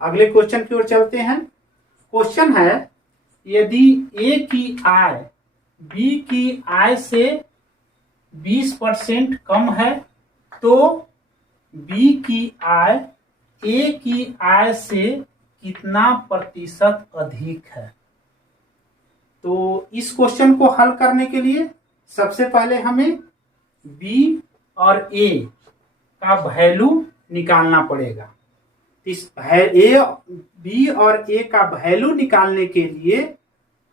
अगले क्वेश्चन की ओर चलते हैं। क्वेश्चन है, यदि ए की आय बी की आय से 20% कम है तो बी की आय ए की आय से कितना प्रतिशत अधिक है। तो इस क्वेश्चन को हल करने के लिए सबसे पहले हमें बी और ए का वैल्यू निकालना पड़ेगा। इस बी और ए का वैल्यू निकालने के लिए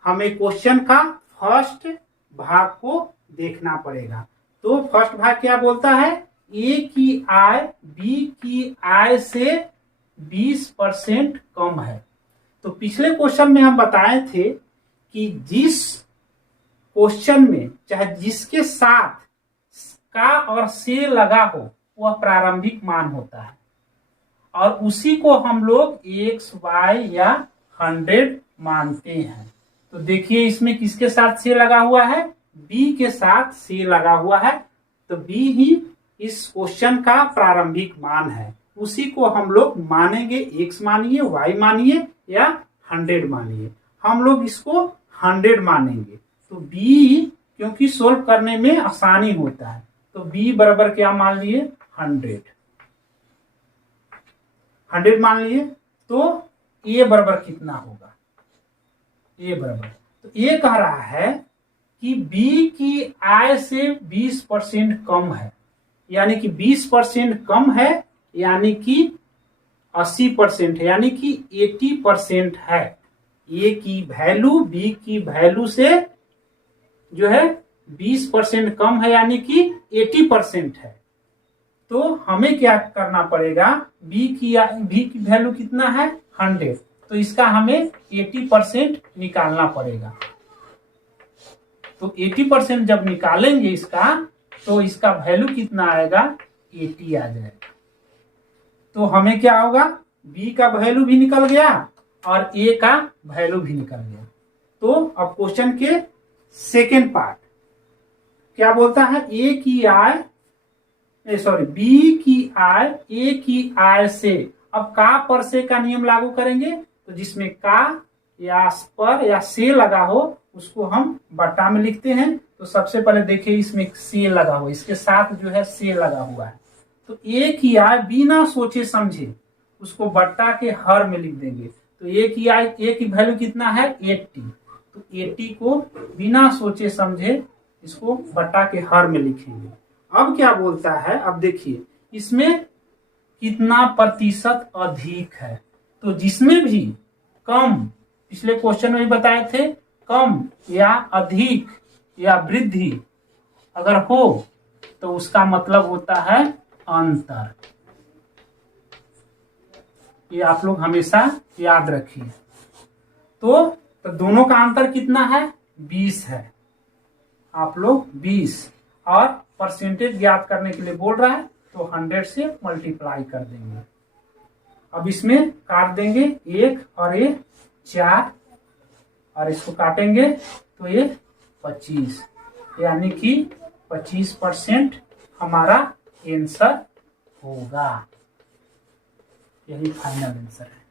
हमें क्वेश्चन का फर्स्ट भाग को देखना पड़ेगा। तो फर्स्ट भाग क्या बोलता है, ए की आय बी की आय से 20% कम है। तो पिछले क्वेश्चन में हम बताए थे कि जिस क्वेश्चन में चाहे जिसके साथ का और से लगा हो वह प्रारंभिक मान होता है और उसी को हम लोग x, y या 100 मानते हैं। तो देखिए इसमें किसके साथ से लगा हुआ है, b के साथ से लगा हुआ है। तो b ही इस क्वेश्चन का प्रारंभिक मान है, उसी को हम लोग मानेंगे। x मानिए, y मानिए या 100 मानिए, हम लोग इसको 100 मानेंगे। तो b क्योंकि सोल्व करने में आसानी होता है तो b बराबर क्या मान लिए, 100 मान लिए। तो a बराबर कितना होगा, a बराबर, तो a कह रहा है कि b की आय से 20% कम है, यानी कि 20% कम है, यानी कि 80% है, यानी कि 80% है। a की वैल्यू b की वैल्यू से जो है 20% कम है, यानी कि 80% है। तो हमें क्या करना पड़ेगा, b की वैल्यू कितना है, 100, तो इसका हमें 80% निकालना पड़ेगा। तो 80% जब निकालेंगे इसका तो इसका वैल्यू कितना आएगा, 80 आ जाएगा। तो हमें क्या होगा, b का वैल्यू भी निकल गया और a का वैल्यू भी निकल गया। तो अब क्वेश्चन के सेकेंड पार्ट क्या बोलता है, बी की आय ए की आय से, अब का पर से का नियम लागू करेंगे। तो जिसमें का या पर या से लगा हो उसको हम बट्टा में लिखते हैं। तो सबसे पहले देखिए इसमें से लगा हुआ, इसके साथ जो है से लगा हुआ है। तो ए की आय बिना सोचे समझे उसको बट्टा के हर में लिख देंगे। तो ए की आय, ए की वैल्यू कितना है, 80, तो 80 को बिना सोचे समझे इसको बट्टा के हर में लिखेंगे। अब क्या बोलता है, अब देखिए इसमें कितना प्रतिशत अधिक है। तो जिसमें भी कम, पिछले क्वेश्चन में बताए थे, कम या अधिक या वृद्धि अगर हो तो उसका मतलब होता है अंतर। ये आप लोग हमेशा याद रखिए। तो दोनों का अंतर कितना है, 20 है। आप लोग 20 और परसेंटेज ज्ञात करने के लिए बोल रहा है तो 100 से मल्टीप्लाई कर देंगे। अब इसमें काट देंगे 1 और ये 4 और इसको काटेंगे तो ये 25, यानी कि 25% हमारा आंसर होगा। यही फाइनल आंसर है।